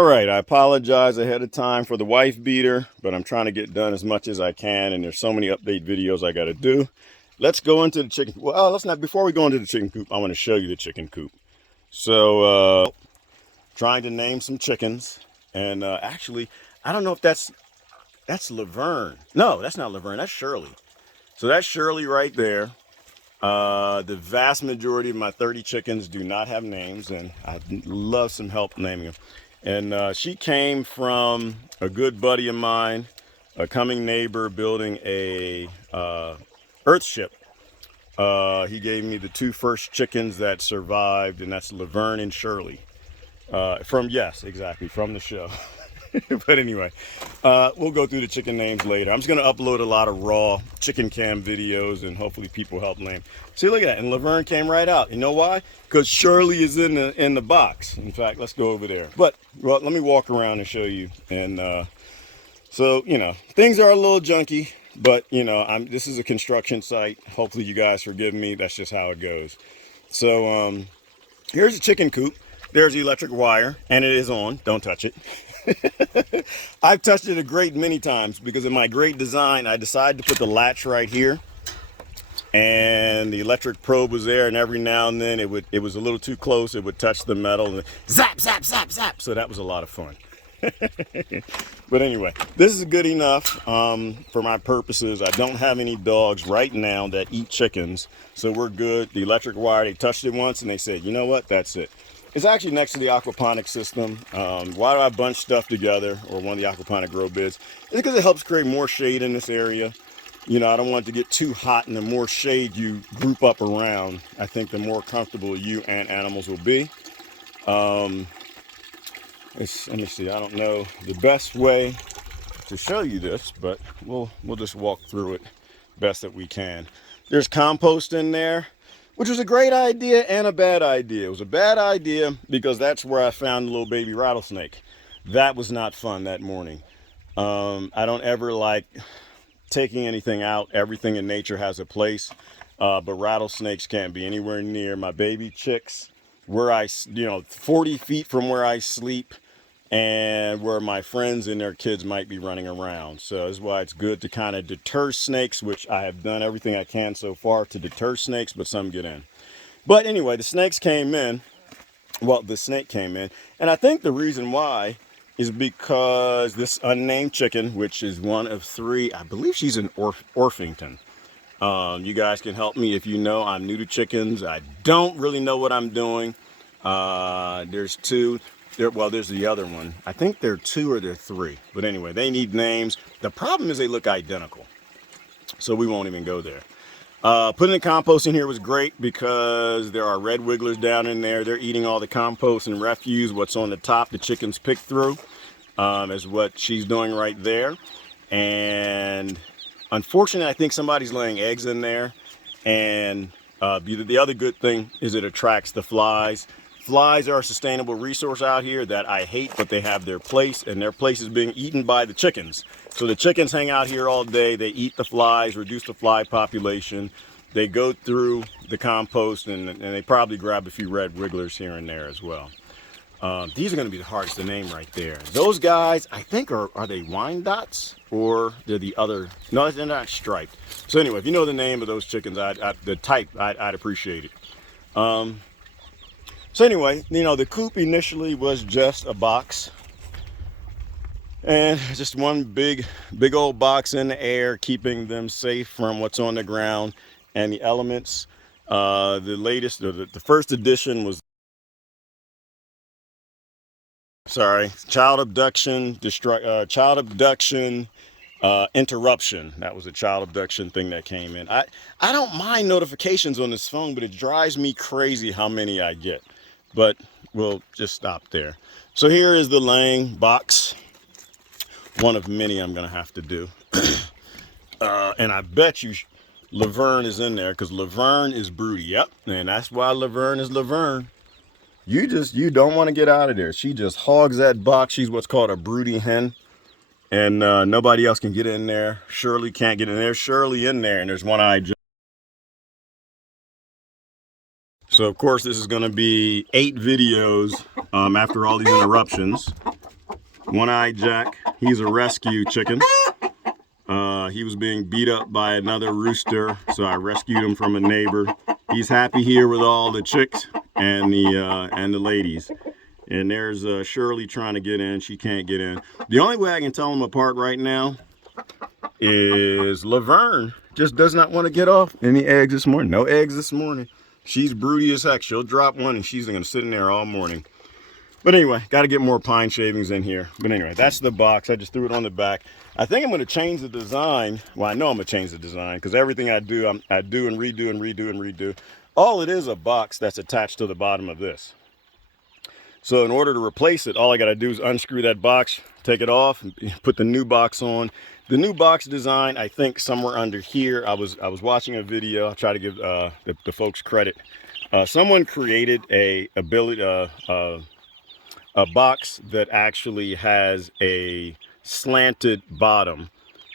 All right, I apologize ahead of time for the wife beater, but I'm trying to get done as much as I can, and there's so many update videos I got to do. Let's go into the chicken. Well, let's not. Before we go into the chicken coop, I want to show you the chicken coop. So, trying to name some chickens, and actually, I don't know if that's Laverne. No, that's not Laverne. That's Shirley. So that's Shirley right there. The vast majority of my 30 chickens do not have names, and I'd love some help naming them. And she came from a good buddy of mine, a coming neighbor building a earth ship. He gave me the two first chickens that survived, and that's Laverne and Shirley. Yes, exactly, from the show. But anyway, we'll go through the chicken names later. I'm just going to upload a lot of raw chicken cam videos, and hopefully people help name. See, look at that. And Laverne came right out. You know why? Because Shirley is in the box. In fact, let's go over there. But, well, let me walk around and show you. And so, things are a little junky. But, this is a construction site. Hopefully you guys forgive me. That's just how it goes. So, here's a chicken coop. There's the electric wire, and it is on. Don't touch it. I've touched it a great many times because in my great design, I decided to put the latch right here, and the electric probe was there, and every now and then it was a little too close. It would touch the metal and zap, zap, zap, zap. So that was a lot of fun. But anyway, this is good enough for my purposes. I don't have any dogs right now that eat chickens, so we're good. The electric wire, they touched it once and they said, you know what, that's it. It's actually next to the aquaponic system. Why do I bunch stuff together, or one of the aquaponic grow beds? It's because it helps create more shade in this area. I don't want it to get too hot, and the more shade you group up around, I think the more comfortable you and animals will be. Let me see, I don't know the best way to show you this, but we'll just walk through it best that we can. There's compost in there, which was a great idea and a bad idea. It was a bad idea because that's where I found the little baby rattlesnake. That was not fun that morning. I don't ever like taking anything out. Everything in nature has a place, but rattlesnakes can't be anywhere near my baby chicks, where 40 feet from where I sleep, and where my friends and their kids might be running around. So that's why it's good to kind of deter snakes, which I have done everything I can so far to deter snakes, but some get in. But anyway, the snake came in, and I think the reason why is because this unnamed chicken, which is one of three, I believe she's in Orpington. You guys can help me if you know. I'm new to chickens. I don't really know what I'm doing. There's two. There's the other one. I think they're two or they're three. But anyway, they need names. The problem is they look identical. So we won't even go there. Putting the compost in here was great because there are red wigglers down in there. They're eating all the compost and refuse. What's on the top, the chickens pick through, is what she's doing right there. And unfortunately, I think somebody's laying eggs in there. And the other good thing is it attracts the flies. Flies are a sustainable resource out here that I hate, but they have their place, and their place is being eaten by the chickens. So the chickens hang out here all day. They eat the flies, reduce the fly population. They go through the compost, and they probably grab a few red wigglers here and there as well. These are going to be the hardest to name right there. Those guys, I think, are they Wyandottes, or they're the other? No, they're not striped. So anyway, if you know the name of those chickens, I'd appreciate it. So anyway, the coop initially was just a box, and just one big old box in the air, keeping them safe from what's on the ground and the elements. The first edition was, child abduction interruption. That was a child abduction thing that came in. I don't mind notifications on this phone, but it drives me crazy how many I get. But we'll just stop there. So here is the laying box. One of many I'm going to have to do. And I bet you Laverne is in there, because Laverne is broody. Yep, and that's why Laverne is Laverne. You don't want to get out of there. She just hogs that box. She's what's called a broody hen. And nobody else can get in there. Shirley can't get in there. Shirley in there, and there's one eye. So of course this is going to be 8 videos after all these interruptions. One-eyed Jack. He's a rescue chicken. He was being beat up by another rooster, so I rescued him from a neighbor. He's happy here with all the chicks and the ladies. And there's Shirley trying to get in. She can't get in. The only way I can tell them apart right now is Laverne just does not want to get off any eggs this morning. No eggs this morning. She's broody as heck. She'll drop one and she's going to sit in there all morning. But anyway, got to get more pine shavings in here. But anyway, that's the box. I just threw it on the back. I think I'm going to change the design. Well, I know I'm going to change the design because everything I do, I do and redo and redo and redo. All it is a box that's attached to the bottom of this. So in order to replace it, all I got to do is unscrew that box, take it off, and put the new box on. The new box design, I think somewhere under here, I was watching a video. I'll try to give the folks credit. Someone created a box that actually has a slanted bottom,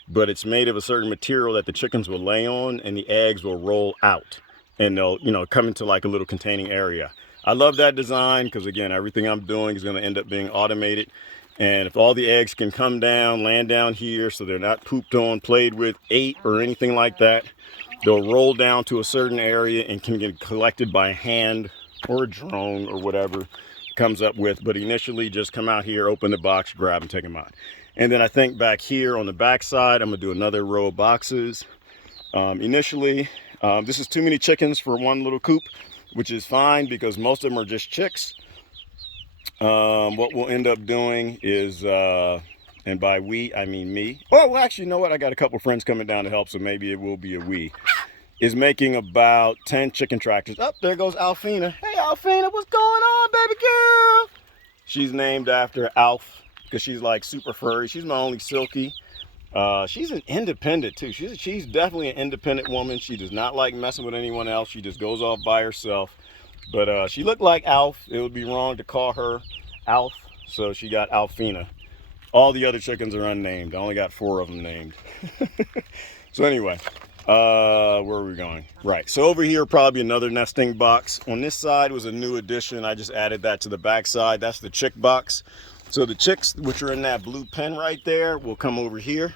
but it's made of a certain material that the chickens will lay on and the eggs will roll out and they'll, you know, come into like a little containing area. I love that design because, again, everything I'm doing is going to end up being automated. And if all the eggs can come down, land down here so they're not pooped on, played with, ate, or anything like that, they'll roll down to a certain area and can get collected by hand or a drone or whatever it comes up with. But initially, just come out here, open the box, grab and take them out. And then I think back here on the back side, I'm going to do another row of boxes. Initially, this is too many chickens for one little coop, which is fine because most of them are just chicks. What we'll end up doing is, and by we, I mean me. Oh, well, actually, you know what? I got a couple friends coming down to help, so maybe it will be a we. Is making about 10 chicken tractors. Oh, there goes Alfina. Hey, Alfina, what's going on, baby girl? She's named after Alf because she's like super furry. She's my only Silky. She's an independent too. She's definitely an independent woman. She does not like messing with anyone else. She just goes off by herself. But she looked like Alf. It would be wrong to call her Alf, so she got Alfina. All the other chickens are unnamed. I only got 4 of them named. So anyway, where are we going? Right, so over here probably another nesting box. On this side was a new addition. I just added that to the back side. That's the chick box. So the chicks, which are in that blue pen right there, will come over here.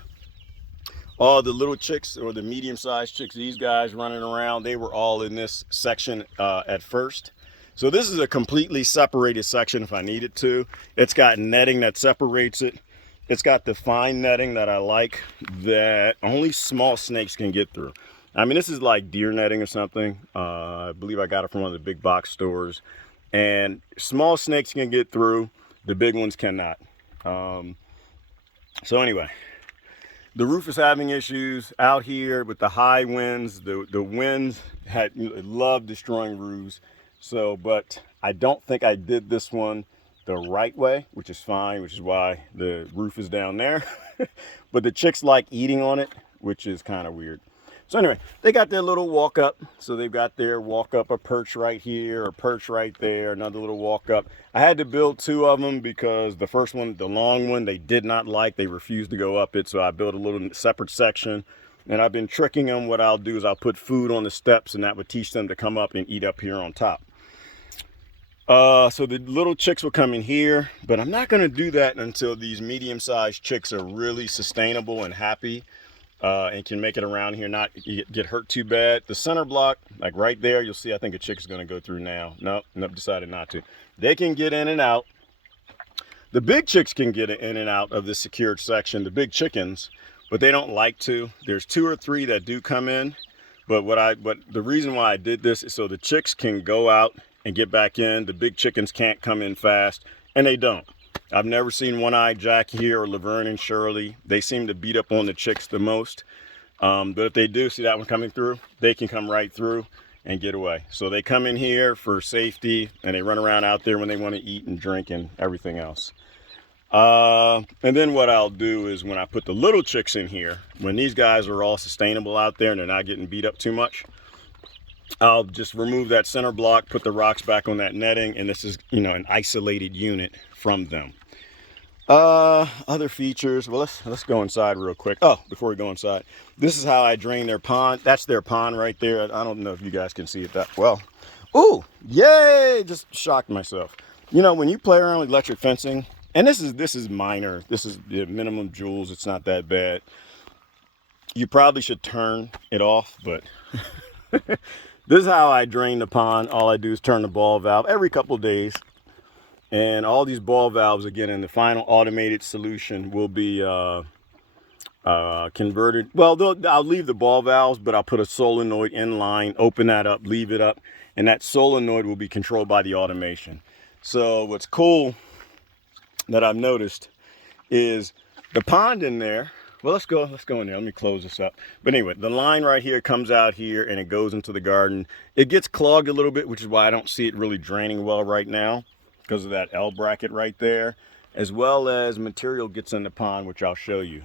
All the little chicks or the medium-sized chicks, these guys running around, they were all in this section at first. So this is a completely separated section if I needed to. It's got netting that separates it. It's got the fine netting that I like that only small snakes can get through. I mean, this is like deer netting or something. I believe I got it from one of the big box stores. And small snakes can get through, the big ones cannot. So anyway. The roof is having issues out here with the high winds. The winds love destroying roofs. So, but I don't think I did this one the right way, which is fine, which is why the roof is down there. But the chicks like eating on it, which is kind of weird. So anyway, they got their little walk up. So they've got their walk up, a perch right here, a perch right there, another little walk up. I had to build 2 of them because the first one, the long one, they did not like. They refused to go up it. So I built a little separate section. And I've been tricking them. What I'll do is I'll put food on the steps and that would teach them to come up and eat up here on top. So the little chicks will come in here, but I'm not going to do that until these medium-sized chicks are really sustainable and happy. And can make it around here, not get hurt too bad. The center block, like right there, you'll see, I think a chick is going to go through now. Nope, decided not to. They can get in and out. The big chicks can get in and out of this secured section, the big chickens, but they don't like to. There's 2 or 3 that do come in, but the reason why I did this is so the chicks can go out and get back in. The big chickens can't come in fast, and they don't. I've never seen One-Eyed Jack here or Laverne and Shirley. They seem to beat up on the chicks the most. But if they do see that one coming through, they can come right through and get away. So they come in here for safety and they run around out there when they want to eat and drink and everything else. And then what I'll do is when I put the little chicks in here, when these guys are all sustainable out there and they're not getting beat up too much, I'll just remove that center block, put the rocks back on that netting, and this is, you know, an isolated unit from them. Other features, well, let's go inside real quick. Oh, before we go inside, this is how I drain their pond. That's their pond right there. I don't know if you guys can see it that well. Ooh, yay, just shocked myself. You know, when you play around with electric fencing, And this is minor. This is the minimum joules. It's not that bad. You probably should turn it off, but this is how I drain the pond. All I do is turn the ball valve every couple of days. And all these ball valves, again, in the final automated solution will be converted. Well, I'll leave the ball valves, but I'll put a solenoid in line, open that up, leave it up, and that solenoid will be controlled by the automation. So what's cool that I've noticed is the pond in there. Well, let's go in there. Let me close this up. But anyway, the line right here comes out here and it goes into the garden. It gets clogged a little bit, which is why I don't see it really draining well right now, because of that L bracket right there, as well as material gets in the pond, which I'll show you.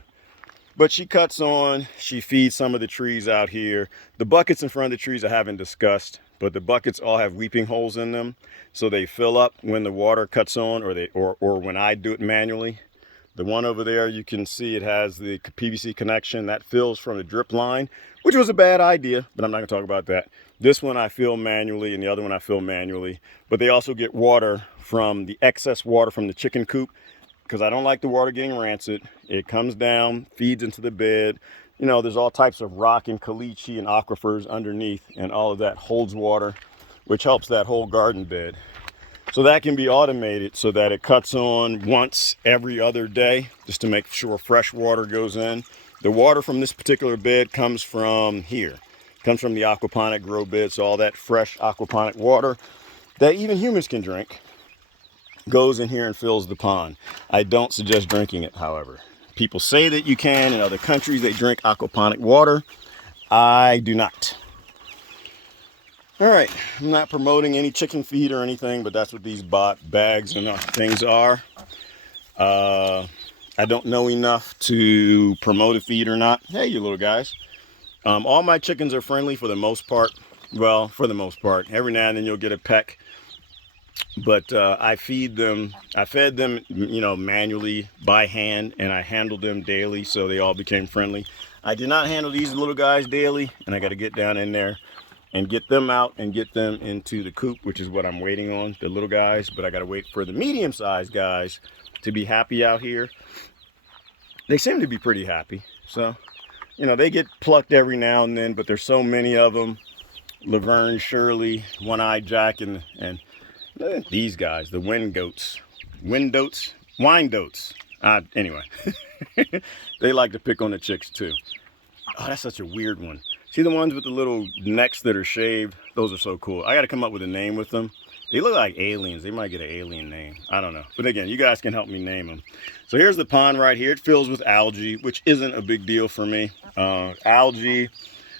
But she cuts on, she feeds some of the trees out here. The buckets in front of the trees I haven't discussed, but the buckets all have weeping holes in them, so they fill up when the water cuts on, or when I do it manually. The one over there, you can see it has the PVC connection that fills from the drip line, which was a bad idea, but I'm not gonna talk about that. This one I fill manually and the other one I fill manually, but they also get water from the excess water from the chicken coop, because I don't like the water getting rancid. It comes down, feeds into the bed. You know, there's all types of rock and caliche and aquifers underneath, and all of that holds water, which helps that whole garden bed. So that can be automated so that it cuts on once every other day, just to make sure fresh water goes in. The water from this particular bed comes from here. It comes from the aquaponic grow bed, so all that fresh aquaponic water that even humans can drink goes in here and fills the pond. I don't suggest drinking it, however. People say that you can. In other countries, they drink aquaponic water. I do not. All right, I'm not promoting any chicken feed or anything, but that's what these bags and things are. I don't know enough to promote a feed or not. Hey, you little guys. All my chickens are friendly for the most part. Well, for the most part. Every now and then you'll get a peck. But I fed them, you know, manually by hand, and I handled them daily, so they all became friendly. I did not handle these little guys daily, and I got to get down in there and get them out and get them into the coop, which is what I'm waiting on, the little guys. But I got to wait for the medium-sized guys to be happy out here. They seem to be pretty happy. So, you know, they get plucked every now and then, but there's so many of them. Laverne, Shirley, One-Eyed Jack, and these guys, the Wyandottes. Anyway, they like to pick on the chicks too. Oh, that's such a weird one. See the ones with the little necks that are shaved? Those are so cool. I got to come up with a name with them. They look like aliens. They might get an alien name. I don't know. But again, you guys can help me name them. So here's the pond right here. It fills with algae, which isn't a big deal for me. Algae,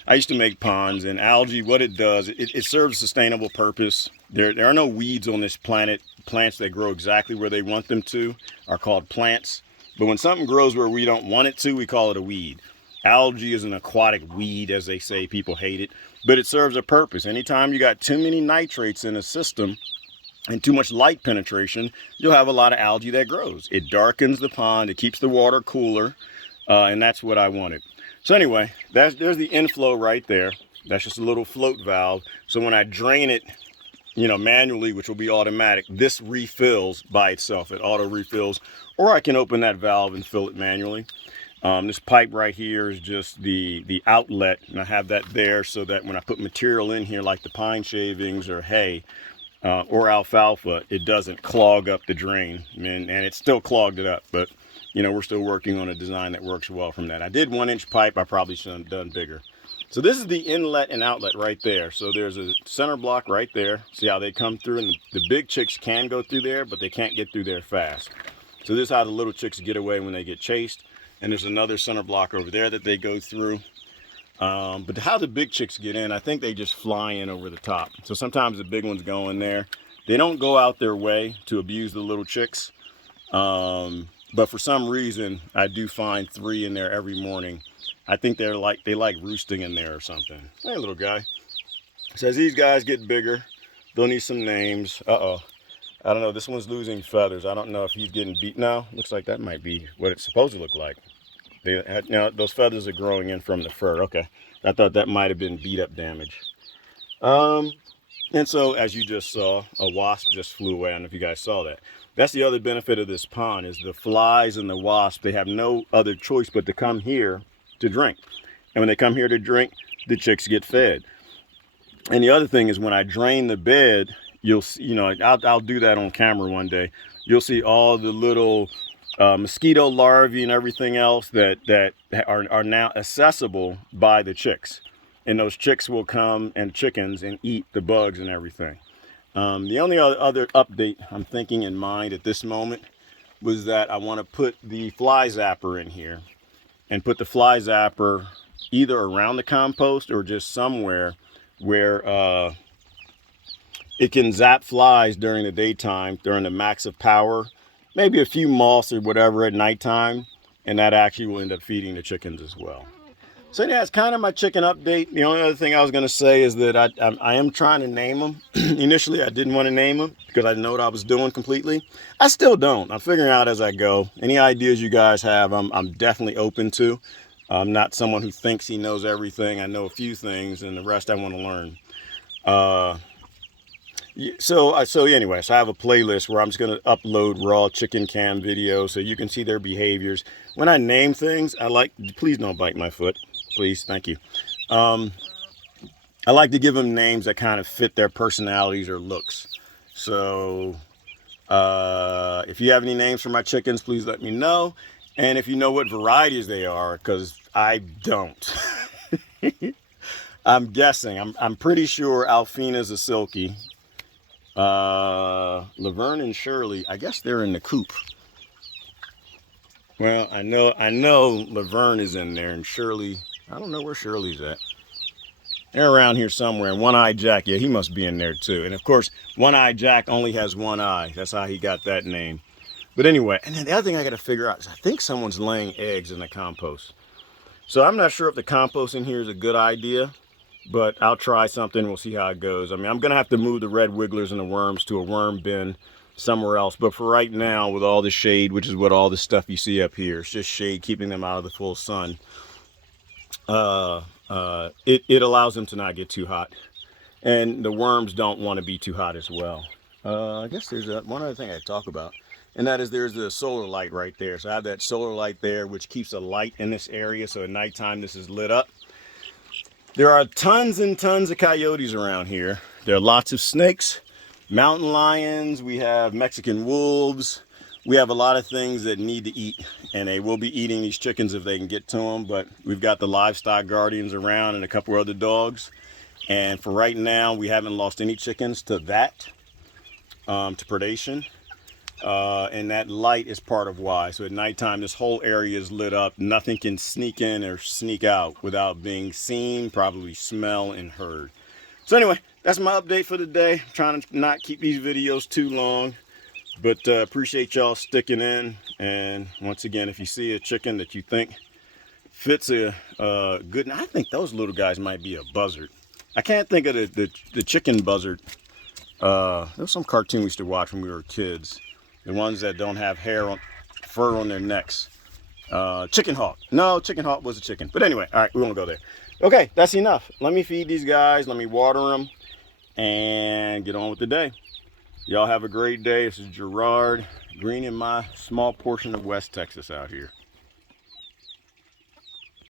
I used to make ponds, and algae, what it does, it serves a sustainable purpose. There are no weeds on this planet. Plants that grow exactly where they want them to are called plants. But when something grows where we don't want it to, we call it a weed. Algae is an aquatic weed, as they say. People hate it, but it serves a purpose. Anytime you got too many nitrates in a system and too much light penetration, you'll have a lot of algae that grows. It darkens the pond, it keeps the water cooler, and that's what I wanted. So anyway, there's the inflow right there. That's just a little float valve. So when I drain it, you know, manually, which will be automatic, this refills by itself. It auto refills, or I can open that valve and fill it manually. This pipe right here is just the outlet, and I have that there so that when I put material in here like the pine shavings or hay or alfalfa, it doesn't clog up the drain. And it still clogged it up, but you know, we're still working on a design that works well from that. I did 1-inch pipe. I probably should have done bigger. So this is the inlet and outlet right there. So there's a center block right there. See how they come through, and the big chicks can go through there, but they can't get through there fast. So this is how the little chicks get away when they get chased. And there's another center block over there that they go through. But how the big chicks get in, I think they just fly in over the top. So sometimes the big ones go in there. They don't go out their way to abuse the little chicks. But for some reason, I do find 3 in there every morning. I think they like roosting in there or something. Hey, little guy. Says these guys get bigger. They'll need some names. Uh-oh. I don't know. This one's losing feathers. I don't know if he's getting beat now. Looks like that might be what it's supposed to look like. You know, those feathers are growing in from the fur. Okay. I thought that might have been beat up damage. And so, as you just saw, a wasp just flew away. I don't know if you guys saw that. That's the other benefit of this pond is the flies and the wasps, they have no other choice but to come here to drink. And when they come here to drink, the chicks get fed. And the other thing is when I drain the bed, you'll see, you know, I'll do that on camera one day. You'll see all the little mosquito larvae and everything else that are now accessible by the chicks. And those chicks will come, and chickens, and eat the bugs and everything. The only other update I'm thinking in mind at this moment was that I want to put the fly zapper in here and put the fly zapper either around the compost or just somewhere where it can zap flies during the daytime, during the max of power, maybe a few moths or whatever at nighttime, and that actually will end up feeding the chickens as well. So yeah, it's kind of my chicken update. The only other thing I was going to say is that I am trying to name them. Initially, I didn't want to name them because I didn't know what I was doing completely. I still don't. I'm figuring out as I go. Any ideas you guys have, I'm definitely open to. I'm not someone who thinks he knows everything. I know a few things, and the rest I want to learn. So anyway, so I have a playlist where I'm just going to upload raw chicken cam videos so you can see their behaviors. When I name things, please don't bite my foot. Please, thank you. I like to give them names that kind of fit their personalities or looks. So if you have any names for my chickens, please let me know. And if you know what varieties they are, because I don't. I'm guessing. I'm pretty sure Alfina's a silky. Laverne and Shirley, I guess they're in the coop. Well, I know Laverne is in there, and Shirley, I don't know where Shirley's at. They're around here somewhere. And One-Eyed Jack, yeah, he must be in there too. And of course, One-Eyed Jack only has one eye. That's how he got that name. But anyway, and then the other thing I got to figure out is I think someone's laying eggs in the compost. So I'm not sure if the compost in here is a good idea, but I'll try something. We'll see how it goes. I mean, I'm going to have to move the red wigglers and the worms to a worm bin somewhere else. But for right now, with all the shade, which is what all the stuff you see up here, it's just shade, keeping them out of the full sun. It allows them to not get too hot. And the worms don't want to be too hot as well. I guess there's one other thing I talk about. And that is there's the solar light right there. So I have that solar light there, which keeps a light in this area. So at nighttime, this is lit up. There are tons and tons of coyotes around here. There are lots of snakes, mountain lions. We have Mexican wolves. We have a lot of things that need to eat. And they will be eating these chickens if they can get to them. But we've got the livestock guardians around and a couple other dogs. And for right now, we haven't lost any chickens to that, to predation. And that light is part of why. So at nighttime, this whole area is lit up. Nothing can sneak in or sneak out without being seen, probably smell, and heard. So anyway, that's my update for the day. I'm trying to not keep these videos too long, but appreciate y'all sticking in. And once again, if you see a chicken that you think fits a good, I think those little guys might be a buzzard. I can't think of the chicken buzzard. There was some cartoon we used to watch when we were kids. The ones that don't have fur on their necks. Chicken hawk. No, chicken hawk was a chicken. But anyway, all right, we won't go there. Okay, that's enough. Let me feed these guys. Let me water them and get on with the day. Y'all have a great day. This is Gerard, greening my small portion of West Texas out here.